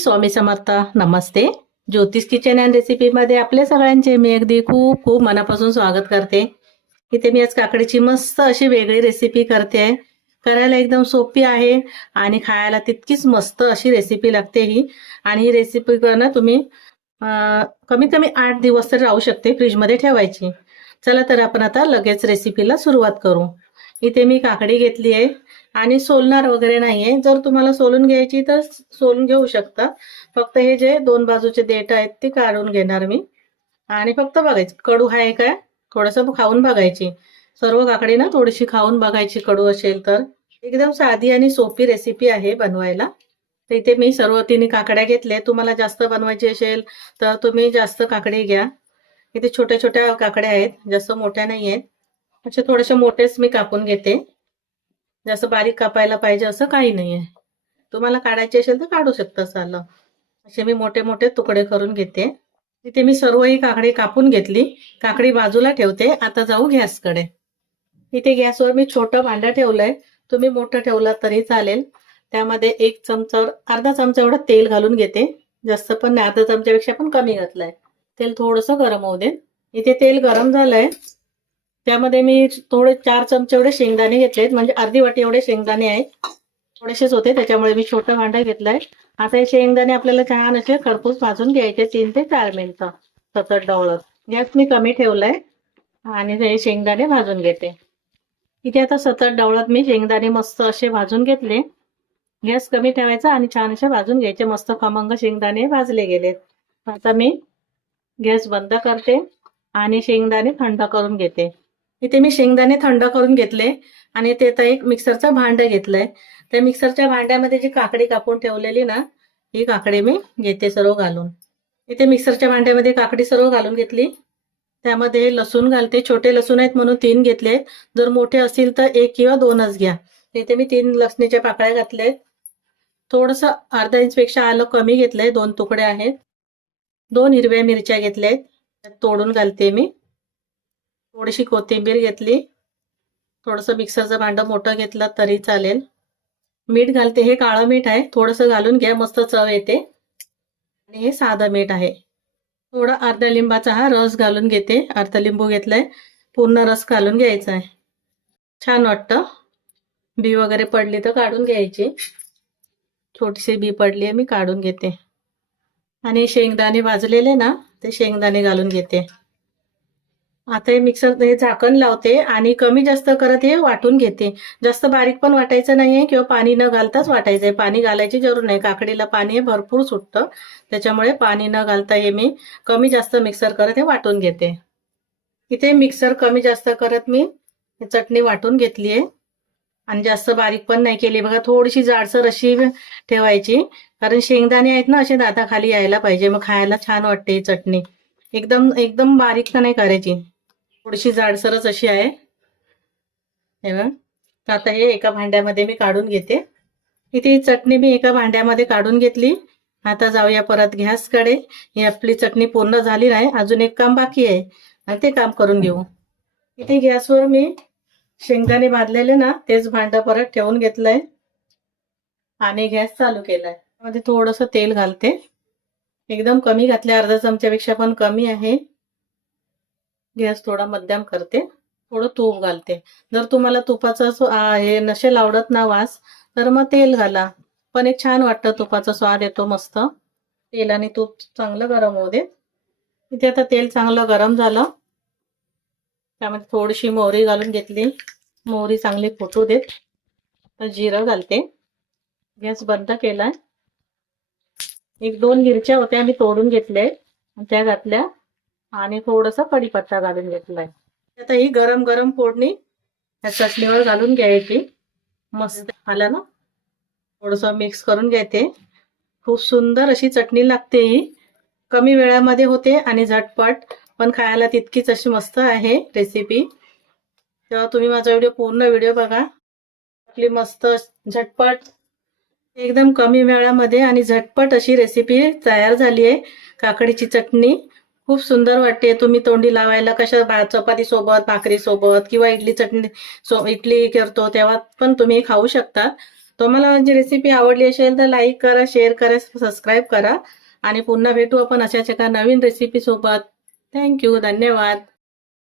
स्वामी समर्थ. नमस्ते. ज्योतिष kitchen and रेसिपीमध्ये आपले सगळ्यांचे मी अगदी खूप खूप मनापासून स्वागत करते. इथे मी आज काकडीची मस्त अशी वेगळी रेसिपी करते आहे. करायला एकदम सोपी आहे आणि खायला तितकीच मस्त अशी रेसिपी लागते ही. आणि ही रेसिपी करणं तुम्ही कमीत कमी 8 दिवस तर राहू शकते फ्रीजमध्ये ठेवायची. चला तर आपण आता लगेच रेसिपीला सुरुवात करू. इथे मी काकडी घेतली आहे आणि सोलणार वगैरे नाहीये. जर तुम्हाला सोलून घ्यायची तर सोलून घेऊ शकता. फक्त हे जे दोन बाजूचे देठ आहेत ते काढून घेणार मी. आणि फक्त बघायचं कडू आहे काय, थोडंसं खाऊन बघायची. सर्व काकडी ना थोडीशी खाऊन बघायची कडू असेल तर. एकदम साधी आणि सोपी रेसिपी आहे बनवायला. तर इथे मी सर्व 3 काकड्या घेतल्या. तुम्हाला जास्त बनवायची असेल तर तुम्ही जास्त काकडी घ्या. इथे छोट्या छोट्या काकड्या आहेत, जास्त मोठ्या नाही आहेत. अशा थोड्याशा मोठेच मी कापून घेते. जास्त बारीक कापायला पाहिजे असं काही नाहीये. तुम्हाला काढायचे असेल तर काढू शकता सालं. असे मी मोठे मोठे तुकडे करून घेते. इथे मी सर्व ही काकडी कापून घेतली. काकडी बाजूला ठेवते. आता जाऊ गॅसकडे. इथे गॅसवर मी छोटं भांडं ठेवलंय. तुम्ही मोठं ठेवलं तरी चालेल. त्यामध्ये 1 चमचा अर्धा चमचा एवढं तेल घालून घेते. जास्त पण नाही, अर्धा चमच्यापेक्षा पण कमी घातलंय. तेल थोडंसं गरम होऊ दे. इथे तेल गरम झालंय. त्यामध्ये मी थोडे 4 चमचे एवढे शेंगदाणे घेतलेत, म्हणजे अर्धी वाटी एवढे शेंगदाणे आहेत. थोडेसेच होते त्याच्यामुळे मी छोटं भांडं घेतलंय. आता हे शेंगदाणे आपल्याला छान असे खरपूस भाजून घ्यायचे 3 ते 4 मिनिटं सतत ढवळत. गॅस मी कमी ठेवलाय आणि हे शेंगदाणे भाजून घेते. इथे आता सतत ढवळत मी शेंगदाणे मस्त असे भाजून घेतले. गॅस कमी ठेवायचा आणि छान असे भाजून घ्यायचे. मस्त खमंग शेंगदाणे भाजले गेलेत. आता मी गॅस बंद करते आणि शेंगदाणे थंड करून घेते. इथे मी शेंगदाणे थंड करून घेतले आणि ते आता एक मिक्सरचं भांडं घेतलंय. त्या मिक्सरच्या भांड्यामध्ये जी काकडी कापून ठेवलेली ना, ही काकडी मी घेते सर्व घालून. इथे मिक्सरच्या भांड्यामध्ये काकडी सर्व घालून घेतली. त्यामध्ये लसूण घालते. छोटे लसूण आहेत म्हणून 3 घेतले. जर मोठे असतील तर 1 किंवा 2च घ्या. इथे मी 3 लसणीच्या पाकळ्या घातल्यात. थोडंसं अर्धा इंचपेक्षा आलं कमी घेतलंय, 2 तुकडे आहेत. 2 हिरव्या मिरच्या घेतल्यात, तोडून घालते मी. थोडीशी कोथिंबीर घेतली. थोडंसं मिक्सरचं भांडं मोठं घेतलं तरी चालेल. मीठ घालते. हे काळं मीठ आहे, थोडंसं घालून घ्या, मस्त चव येते. आणि हे साधं मीठ आहे. थोडा अर्धा लिंबाचा हा रस घालून घेते. अर्धा लिंबू घेतलाय, पूर्ण रस घालून घ्यायचा आहे. छान वाटतं. बी वगैरे पडली तर काढून घ्यायची. छोटीशी बी पडली आहे, मी काढून घेते. आणि शेंगदाणे भाजलेले ना, ते शेंगदाणे घालून घेते. आता हे मिक्सर हे झाकण लावते आणि कमी जास्त करत हे वाटून घेते. जास्त बारीक पण वाटायचं नाहीये किंवा पाणी न घालताच वाटायचंय. पाणी घालायची जरूर नाही. काकडीला पाणी हे भरपूर सुटतं, त्याच्यामुळे पाणी न घालता हे मी कमी जास्त मिक्सर करत हे वाटून घेते. इथे मिक्सर कमी जास्त करत मी चटणी वाटून घेतली आहे आणि जास्त बारीक पण नाही केली. बघा, थोडीशी जाडसर अशी ठेवायची, कारण शेंगदाणे आहेत ना, असे दाताखाली यायला पाहिजे, मग खायला छान वाटते ही चटणी. एकदम एकदम बारीक तर नाही करायची, थोडीशी जाडसरच अशी आहे. हे बघा. तर आता हे एका भांड्यामध्ये मी काढून घेते. इथे ही चटणी मी एका भांड्यामध्ये काढून घेतली. आता जाऊया परत गॅसकडे. ही आपली चटणी पूर्ण झाली नाही, अजून एक काम बाकी आहे आणि ते काम करून घेऊ. इथे गॅसवर मी शेंगदाणे भाजलेले ना, तेच भांडं परत ठेवून घेतलंय आणि गॅस चालू केलाय. त्यामध्ये थोडंसं तेल घालते. एकदम कमी घातले, अर्धा चमच्यापेक्षा पण कमी आहे. गॅस थोडा मध्यम करते. थोडं तूप घालते. जर तुम्हाला तुपाचा हे नसेल आवडत ना वास, तर मग तेल घाला, पण एक छान वाटतं, तुपाचा स्वाद येतो मस्त. तेल आणि तूप चांगलं गरम होऊ दे. इथे आता तेल चांगलं गरम झालं. त्यामध्ये थोडीशी मोहरी घालून घेतली. मोहरी चांगली फुटू देत. तर जिरं घालते. गॅस बंद केलाय. 1-2 मिरच्या होत्या, मी तोडून घेतल्या, त्या घातल्या आणि थोडंसं कढीपत्ता घालून घेतलाय. आता ही गरम गरम फोडणी या चटणीवर घालून घ्यायची. मस्त आला ना, थोडंसं मिक्स करून घ्यायचे. खूप सुंदर अशी चटणी लागते ही. कमी वेळामध्ये होते आणि झटपट, पण खायला तितकीच अशी मस्त आहे रेसिपी. तेव्हा तुम्ही माझा पूर्ण व्हिडिओ बघा. आपली मस्त झटपट, एकदम कमी वेळामध्ये आणि झटपट अशी रेसिपी तयार झाली आहे. काकडीची चटणी खूप सुंदर वाटते. तुम्ही तोंडी लावायला कशा चपाती सोबत, भाकरी सोबत किंवा इडली चटणी इडली करतो तेव्हा पण तुम्ही खाऊ शकता. तुम्हाला माझी रेसिपी आवडली असेल तर लाईक करा, शेअर करा, सबस्क्राईब करा आणि पुन्हा भेटू आपण अशाच एका नवीन रेसिपी सोबत. थँक्यू, धन्यवाद.